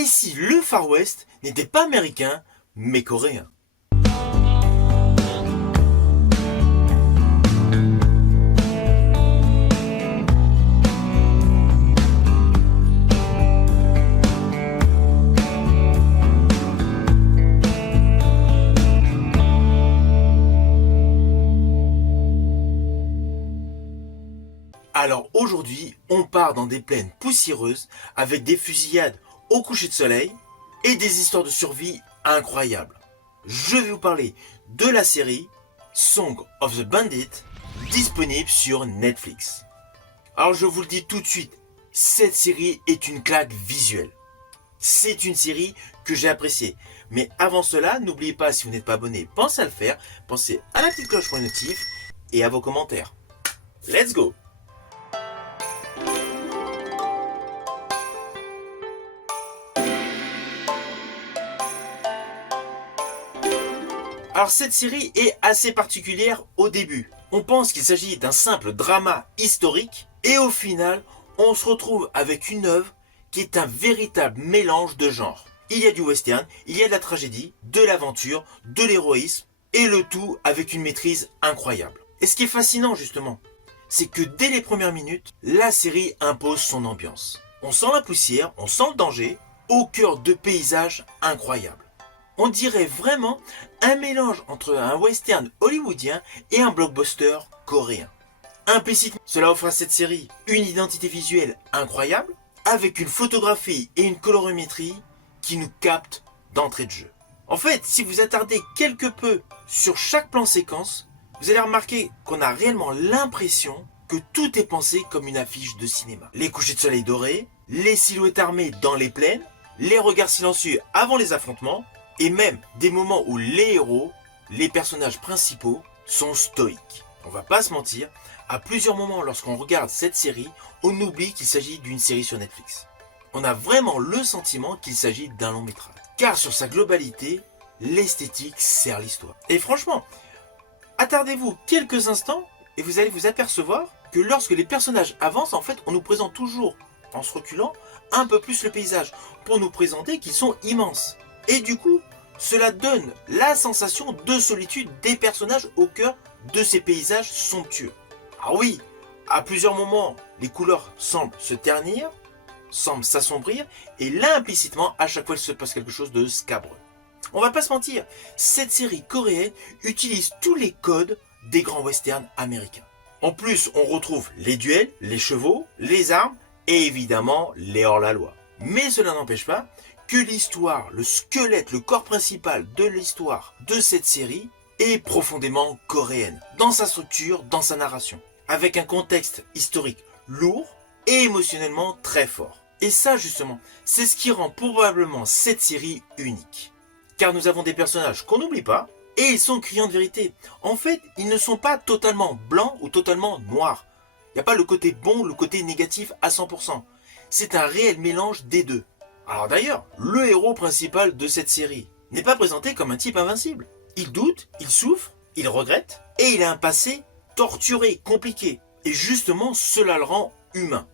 Et si le Far West n'était pas américain, mais coréen? Alors aujourd'hui, on part dans des plaines poussiéreuses avec des fusillades au coucher de soleil et des histoires de survie incroyables. Je vais vous parler de la série Song of the Bandit, disponible sur Netflix. Alors je vous le dis tout de suite, cette série est une claque visuelle. C'est une série que j'ai appréciée. Mais avant cela, n'oubliez pas, si vous n'êtes pas abonné, pensez à le faire. Pensez à la petite cloche pour les notifs et à vos commentaires. Let's go! Alors cette série est assez particulière au début. On pense qu'il s'agit d'un simple drama historique et au final, on se retrouve avec une œuvre qui est un véritable mélange de genres. Il y a du western, il y a de la tragédie, de l'aventure, de l'héroïsme et le tout avec une maîtrise incroyable. Et ce qui est fascinant justement, c'est que dès les premières minutes, la série impose son ambiance. On sent la poussière, on sent le danger, au cœur de paysages incroyables. On dirait vraiment un mélange entre un western hollywoodien et un blockbuster coréen. Implicitement, cela offre à cette série une identité visuelle incroyable, avec une photographie et une colorimétrie qui nous captent d'entrée de jeu. En fait, si vous attardez quelque peu sur chaque plan séquence, vous allez remarquer qu'on a réellement l'impression que tout est pensé comme une affiche de cinéma. Les couchers de soleil dorés, les silhouettes armées dans les plaines, les regards silencieux avant les affrontements, et même des moments où les héros, les personnages principaux, sont stoïques. On va pas se mentir, à plusieurs moments lorsqu'on regarde cette série, on oublie qu'il s'agit d'une série sur Netflix. On a vraiment le sentiment qu'il s'agit d'un long métrage. Car sur sa globalité, l'esthétique sert l'histoire. Et franchement, attardez-vous quelques instants et vous allez vous apercevoir que lorsque les personnages avancent, en fait, on nous présente toujours, en se reculant, un peu plus le paysage, pour nous présenter qu'ils sont immenses. Et du coup, cela donne la sensation de solitude des personnages au cœur de ces paysages somptueux. Ah oui, à plusieurs moments, les couleurs semblent se ternir, semblent s'assombrir, et là, implicitement, à chaque fois, il se passe quelque chose de scabreux. On va pas se mentir, cette série coréenne utilise tous les codes des grands westerns américains. En plus, on retrouve les duels, les chevaux, les armes, et évidemment, les hors-la-loi. Mais cela n'empêche pas que l'histoire, le squelette, le corps principal de l'histoire de cette série est profondément coréenne, dans sa structure, dans sa narration, avec un contexte historique lourd et émotionnellement très fort. Et ça justement, c'est ce qui rend probablement cette série unique. Car nous avons des personnages qu'on n'oublie pas, et ils sont criants de vérité. En fait, ils ne sont pas totalement blancs ou totalement noirs. Il n'y a pas le côté bon, le côté négatif à 100%. C'est un réel mélange des deux. Alors d'ailleurs, le héros principal de cette série n'est pas présenté comme un type invincible. Il doute, il souffre, il regrette, et il a un passé torturé, compliqué. Et justement, cela le rend humain.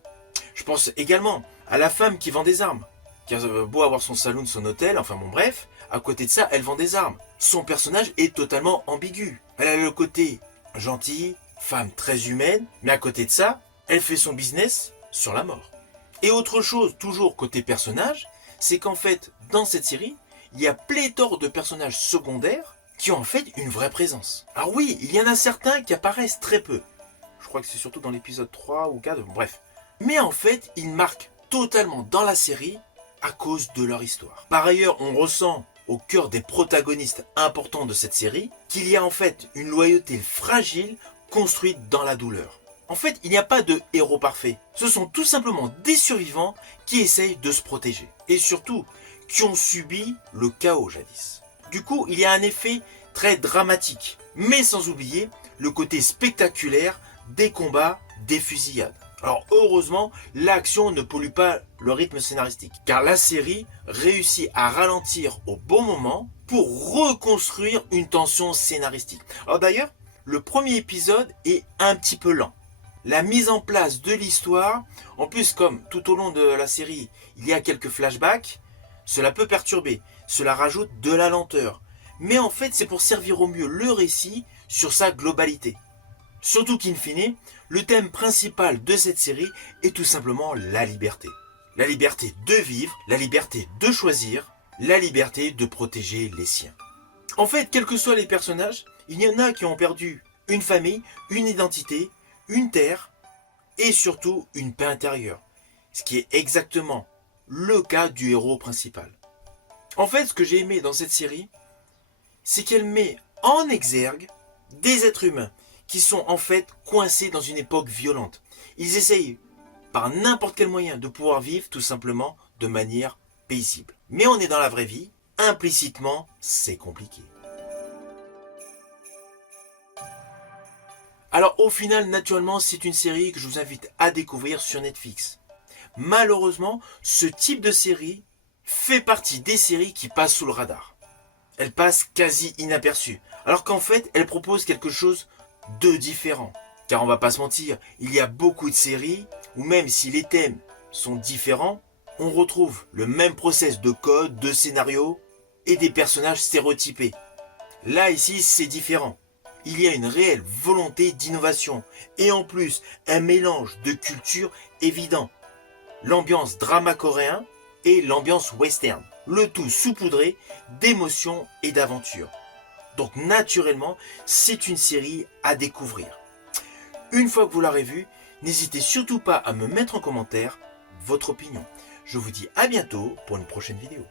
Je pense également à la femme qui vend des armes. Qui a beau avoir son saloon, son hôtel, enfin bon bref, à côté de ça, elle vend des armes. Son personnage est totalement ambigu. Elle a le côté gentil, femme très humaine, mais à côté de ça, elle fait son business sur la mort. Et autre chose, toujours côté personnage, c'est qu'en fait, dans cette série, il y a pléthore de personnages secondaires qui ont en fait une vraie présence. Alors oui, il y en a certains qui apparaissent très peu. Je crois que c'est surtout dans l'épisode 3 ou 4, bref. Mais en fait, ils marquent totalement dans la série à cause de leur histoire. Par ailleurs, on ressent au cœur des protagonistes importants de cette série qu'il y a en fait une loyauté fragile construite dans la douleur. En fait, il n'y a pas de héros parfait. Ce sont tout simplement des survivants qui essayent de se protéger. Et surtout, qui ont subi le chaos jadis. Du coup, il y a un effet très dramatique. Mais sans oublier le côté spectaculaire des combats, des fusillades. Alors heureusement, l'action ne pollue pas le rythme scénaristique. Car la série réussit à ralentir au bon moment pour reconstruire une tension scénaristique. Alors d'ailleurs, le premier épisode est un petit peu lent. La mise en place de l'histoire, en plus comme tout au long de la série, il y a quelques flashbacks, Cela peut perturber, cela rajoute de la lenteur. Mais en fait, c'est pour servir au mieux le récit sur sa globalité. Surtout qu'in fine, le thème principal de cette série est tout simplement la liberté. La liberté de vivre, la liberté de choisir, la liberté de protéger les siens. En fait, quels que soient les personnages, il y en a qui ont perdu une famille, une identité, une terre et surtout une paix intérieure. Ce qui est exactement le cas du héros principal. En fait, ce que j'ai aimé dans cette série, c'est qu'elle met en exergue des êtres humains qui sont en fait coincés dans une époque violente. Ils essayent par n'importe quel moyen de pouvoir vivre tout simplement de manière paisible. Mais on est dans la vraie vie, implicitement, c'est compliqué. Alors au final, naturellement, c'est une série que je vous invite à découvrir sur Netflix. Malheureusement, ce type de série fait partie des séries qui passent sous le radar. Elle passe quasi inaperçue, alors qu'en fait, elle propose quelque chose de différent. Car on va pas se mentir, il y a beaucoup de séries où même si les thèmes sont différents, on retrouve le même process de code, de scénario et des personnages stéréotypés. Là, ici, c'est différent. Il y a une réelle volonté d'innovation et en plus, un mélange de cultures évident. L'ambiance drama coréen et l'ambiance western. Le tout saupoudré d'émotions et d'aventure. Donc naturellement, c'est une série à découvrir. Une fois que vous l'aurez vue, n'hésitez surtout pas à me mettre en commentaire votre opinion. Je vous dis à bientôt pour une prochaine vidéo.